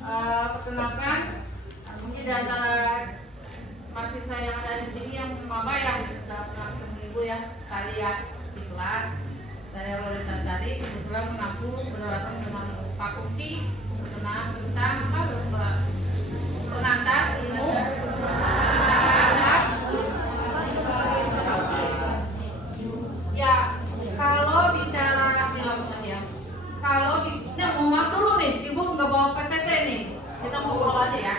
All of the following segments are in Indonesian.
Perkenalkan, mungkin di antara mahasiswa yang ada di sini yang maba yang sudah pernah ketemu ibu ya sekali ya di kelas. Saya Lolita Sari, kebetulan mengaku berhadapan dengan Pak Kunti tentang pengantar ilmu ya. Kalau bicara ini ngomong dulu nih, ibu nggak bawa PPT nih, kita ngobrol aja ya.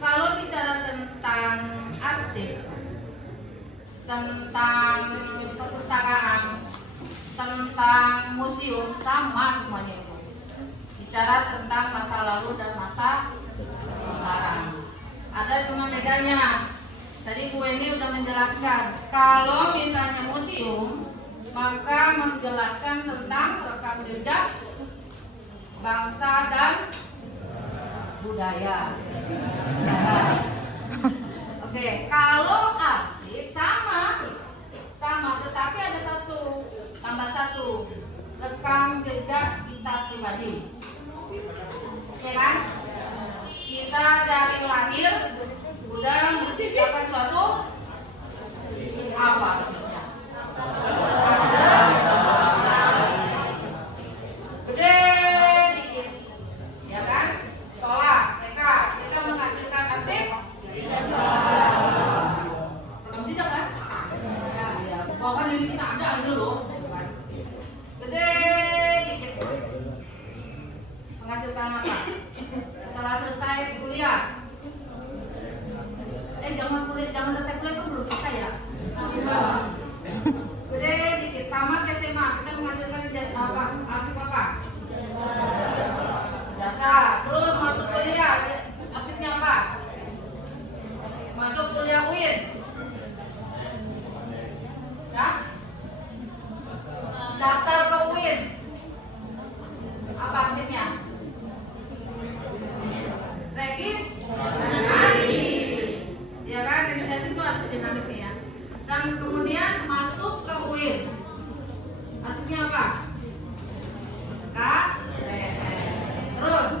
Kalau bicara tentang arsip, tentang perpustakaan, tentang museum, sama semuanya itu. Bicara tentang masa lalu dan masa sekarang. Ada cuma bedanya. Tadi Bu Eni udah menjelaskan, kalau misalnya museum, maka menjelaskan tentang rekam jejak bangsa dan budaya. Oke, kalau arsip sama, tetapi ada tambah satu, rekam jejak kita pribadi. Oke kan? Kita dari lahir udah menciptakan suatu apa maksudnya? Gede dikit, ya kan? Sekolah, TK, kita menghasilkan arsip. Rekam jejak kan? Ya, bahkan ini kita ada aja loh. Gede dikit. Menghasilkan apa? Setelah selesai kuliah. Jangan selesai kuliah kan belum selesai ya. Gede dikit, tamat SMA, kita menghasilkan apa? Arsip apa? Jasa. Terus masuk kuliah, arsipnya apa? Masuk kuliah UIN. Ya? Daftar ke UIN. Apa arsipnya? Registrasi. Ya kan, registrasi itu arsip dinamis nih ya. Dan kemudian masuk ke UIN. Arsipnya apa? KTN. Terus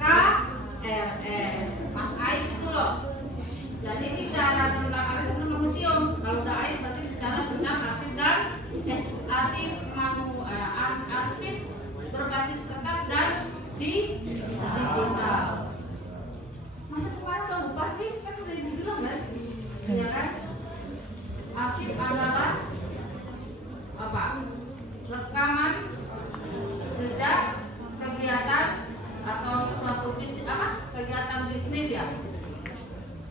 KRS. Mas Ais itu loh. Jadi bicara tentang arsip dan museum. Kalau udah Ais berarti bicara tentang arsip dan arsip berbasis kertas dan digital. Masa kemarin udah lupa sih? Kan udah dibilang kan? Ya kan? Arsip adalah apa? Rekaman jejak kegiatan atau suatu bisnis kegiatan bisnis ya,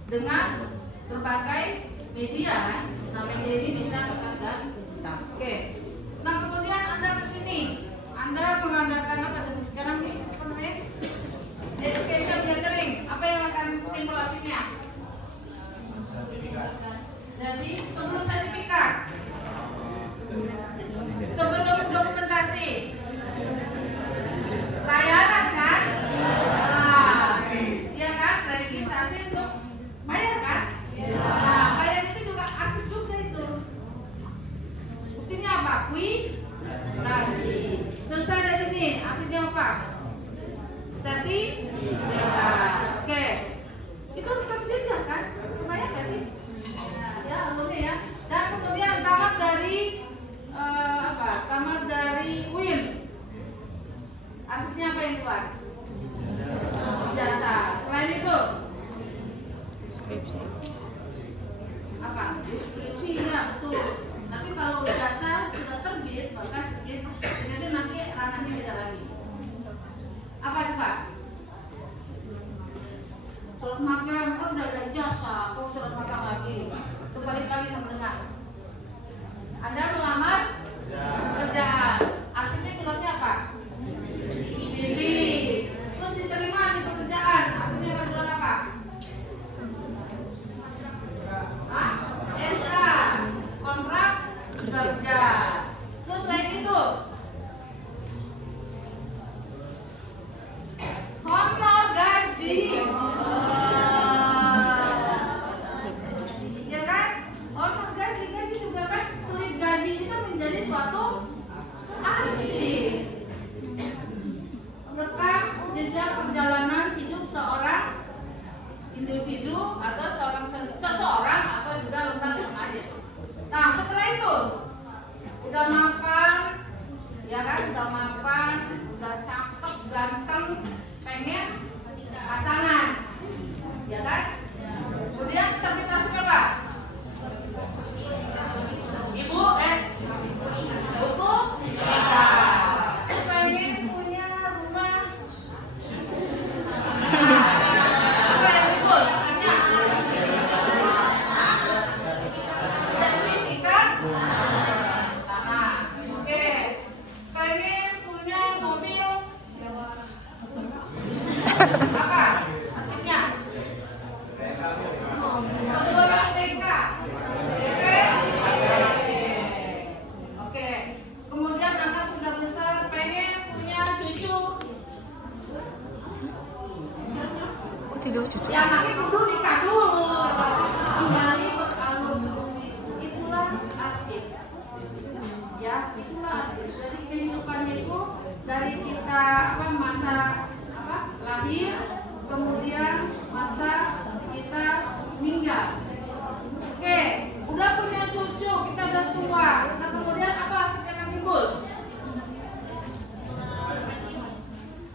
dengan berbagai media kan? Nah, media ini bisa kertas dan digital. Oke. Nah, kemudian Anda ke sini, Anda mengadakan apa tadi sekarang nih? Apa namanya? Education gathering. Apa yang akan timbul hasilnya? Jadi sebelum sertifikat, sebelum dokumentasi, bayaran kan? Nah, iya kan? Registrasi untuk bayar kan? Nah, bayar itu juga arsip juga itu. Buktinya apa? Selesai dari sini, arsipnya apa? Sertifikat. Oke. Itu rekam jejak kan? Lumayan gak sih? Ya, alumni ya. Dan kemudian tamat dari tamat dari UIN. Arsipnya apa yang keluar? Jasa. Selain itu Skripsi. apa? Deskripsi ya, betul. Tapi kalau jasa sudah terbit, maka sedikit jadi nanti ranahnya beda lagi. Apa itu Pak? Surat magang, kan udah ada jasa, kok surat magang lagi? Balik lagi sama dengar. Anda melamar pekerjaan, arsipnya keluarnya apa? CV. Terus diterima di pekerjaan, arsipnya akan keluar apa? SK, kontrak kerja. Terus selain itu honor gaji. Ya kan? Honor gaji juga kan, slip gaji itu menjadi pengen pasangan, ya kan? Kemudian interpretasi apa? Ibu buku kita. Terus pengen punya rumah. Apa yang timbul? Maksudnya? Jadi nikah. Oke. Pengen punya mobil. Apa? Maksudnya? Kedua masuk TK. Oke. Kemudian anak sudah besar pengen punya cucu. Kok tidur cucu? Ya nanti kudu nikah dulu. Kembali beralur. Itulah arsip. Ya, itulah arsip. Jadi kehidupannya itu dari kita masa lahir, kemudian masa kita meninggal. Oke, udah punya cucu, kita udah tua. Nah kemudian apa sekarang timbul?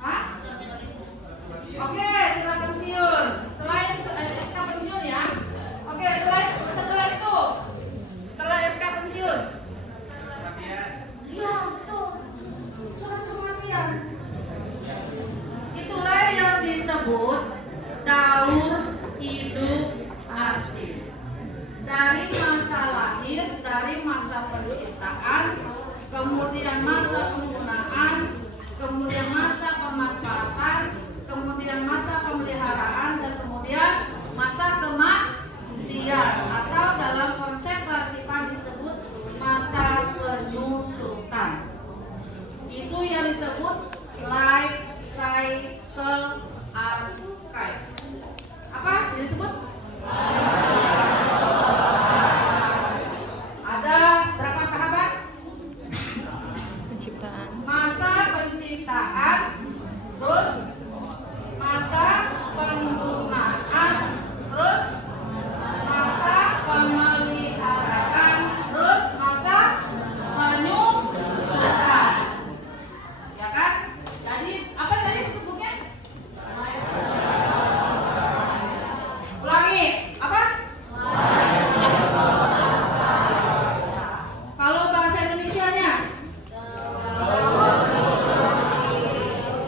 Hah? Oke, setelah pensiun. Selain SK pensiun ya. Oke, setelah itu, setelah SK pensiun. Iya, betul. Surat kematian. Itulah yang disebut daur hidup arsip. Dari masa lahir, dari masa penciptaan, kemudian masa penggunaan, kemudian masa pemanfaatan, kemudian masa pemeliharaan, dan kemudian masa kematian, atau dalam konsep kearsipan disebut masa penyusutan. Itu yang disebut life cycle archive. Apa yang disebut? Ada berapa tahapan? Penciptaan. Masa penciptaan, terus masa penggunaan, terus masa pemeliharaan, terus masa penyusutan. Ya kan? Jadi apa tadi sebutnya? Ulangi, apa? Kalau bahasa Indonesianya?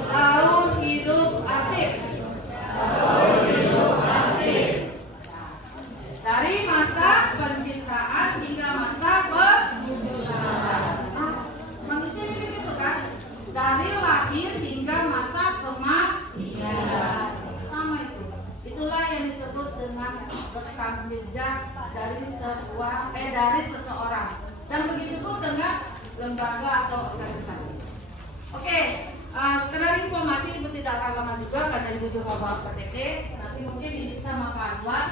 Daur hidup arsip. Dari masa penciptaan hingga masa penyusutan. Nah, manusia ini begitu kan? Dari lahir hingga masa kematian. Sama itu. Itulah yang disebut dengan rekam jejak dari seseorang. Dan begitu pun dengan lembaga atau organisasi. Oke, sekedar informasi, Ibu tidak akan lama juga karena Ibu juga bawa PTT. Nanti mungkin diisi sama Pak Azwan.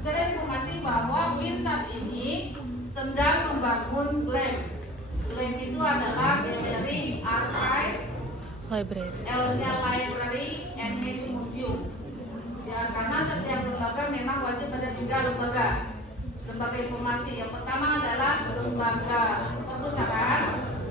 Sekedar informasi bahwa WIN saat ini sedang membangun LAM. LAM itu adalah Gathering Archive, Library. L-nya Library and Museum. Ya, karena setiap lembaga memang wajib ada 3 lembaga informasi. Yang pertama adalah lembaga perpustakaan,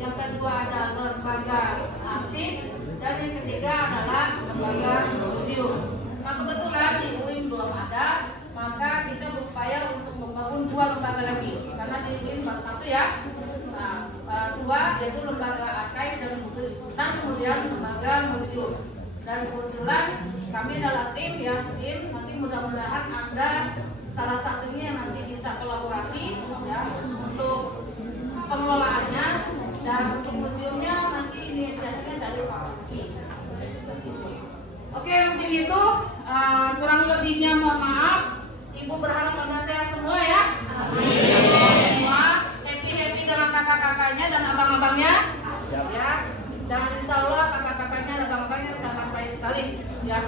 yang kedua adalah lembaga arsip, dan yang ketiga adalah lembaga museum. Nah kebetulan di UIN belum ada, maka kita berupaya untuk membangun 2 lembaga lagi. Karena di UIN baru 1 ya. Nah, 2 yaitu lembaga archive dan kemudian lembaga museum. Dan kebetulan kami adalah tim nanti mudah-mudahan Anda salah satunya yang nanti bisa kolaborasi ya untuk pengelolaannya, dan untuk museumnya nanti inisiasinya dari Pak Uki. Oke, mungkin itu kurang lebihnya mohon maaf. Ibu berharap Anda sehat semua ya. Amin. Semua happy dengan kakak-kakaknya dan abang-abangnya ya. Dan insya Allah kakak-kakaknya dan abang-abangnya sangat baik sekali ya.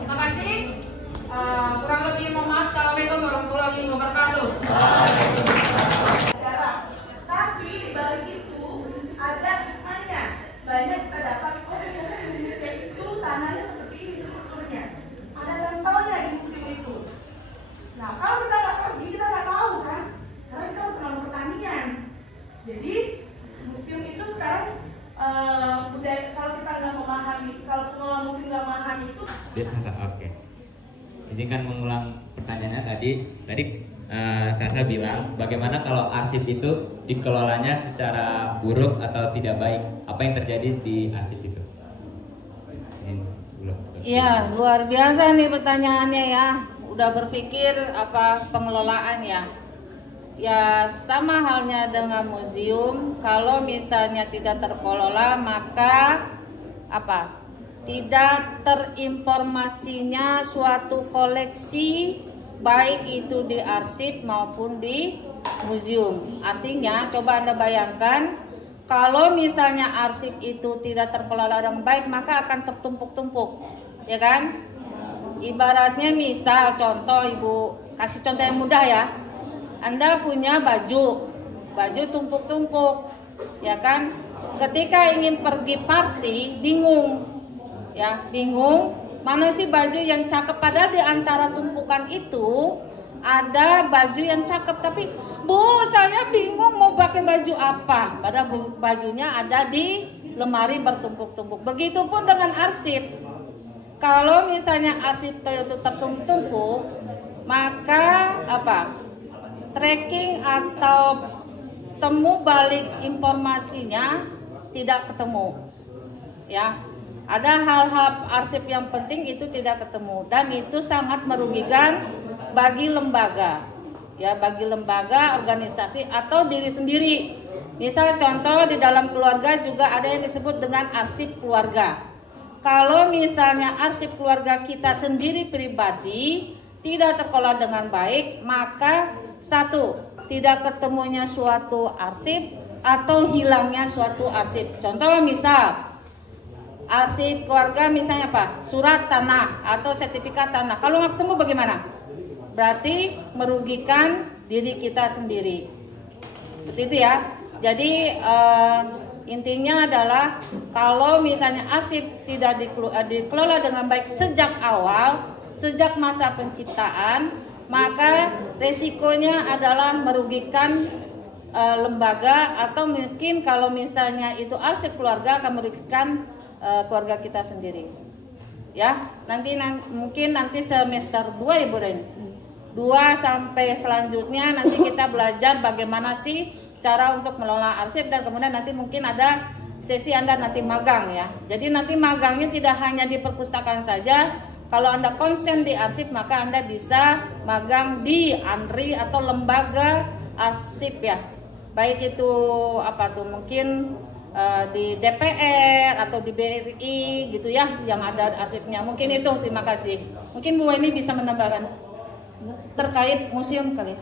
Terima kasih. Kurang lebih mohon maaf. Assalamualaikum warahmatullahi wabarakatuh. Tapi di balik itu ada hikmahnya. Banyak kita dapat di Indonesia itu tanahnya seperti ini strukturnya. Ada sampelnya di museum itu. Nah kalau kita nggak pergi kita nggak tahu kan, karena kita bukan pertanian. Jadi museum itu sekarang kalau kita Oke. Izinkan mengulang pertanyaannya tadi. Saya bilang bagaimana kalau arsip itu dikelolanya secara buruk atau tidak baik? Apa yang terjadi di arsip itu? Iya, luar biasa nih pertanyaannya ya. Udah berpikir apa pengelolaan ya. Ya sama halnya dengan museum, kalau misalnya tidak terkelola maka apa? Tidak terinformasinya suatu koleksi baik itu di arsip maupun di museum. Artinya coba Anda bayangkan kalau misalnya arsip itu tidak terkelola dengan baik maka akan tertumpuk-tumpuk, ya kan? Ibaratnya misal contoh, Ibu kasih contoh yang mudah ya. Anda punya baju tumpuk-tumpuk, ya kan? Ketika ingin pergi party bingung mana sih baju yang cakep, padahal di antara tumpukan itu ada baju yang cakep, tapi Bu saya bingung mau pakai baju apa, padahal bajunya ada di lemari bertumpuk-tumpuk. Begitupun dengan arsip, kalau misalnya arsip itu tertumpuk, maka apa? Tracking atau temu balik informasinya tidak ketemu, ya. Ada hal-hal arsip yang penting itu tidak ketemu dan itu sangat merugikan bagi lembaga, ya, bagi lembaga, organisasi atau diri sendiri. Misal contoh di dalam keluarga juga ada yang disebut dengan arsip keluarga. Kalau misalnya arsip keluarga kita sendiri pribadi tidak terkelola dengan baik, maka satu, tidak ketemunya suatu arsip atau hilangnya suatu arsip. Contoh misal arsip keluarga misalnya apa? Surat tanah atau sertifikat tanah. Kalau nggak ketemu bagaimana? Berarti merugikan diri kita sendiri. Seperti itu ya. Jadi intinya adalah kalau misalnya arsip tidak dikelola dengan baik sejak awal, sejak masa penciptaan, maka resikonya adalah merugikan lembaga atau mungkin kalau misalnya itu arsip keluarga akan merugikan keluarga kita sendiri, ya. Mungkin nanti semester 2 ya Bu Ren, 2 sampai selanjutnya nanti kita belajar bagaimana sih cara untuk mengelola arsip, dan kemudian nanti mungkin ada sesi Anda nanti magang ya. Jadi nanti magangnya tidak hanya di perpustakaan saja. Kalau Anda konsen di arsip maka Anda bisa magang di ANRI atau lembaga arsip ya, baik itu apa tuh mungkin di DPR atau di BRI gitu ya, yang ada arsipnya. Mungkin itu. Terima kasih. Mungkin Bu ini bisa menambahkan terkait museum kali.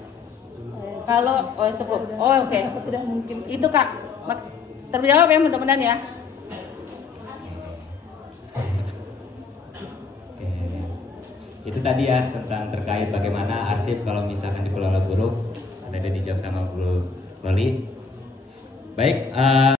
Kalau cukup. Oke. Tidak mungkin. Itu Kak. Terjawab ya mudah-mudahan ya. Oke. Itu tadi ya tentang terkait bagaimana arsip kalau misalkan dikelola buruk. Ada dijawab sama Bu Loli. Baik.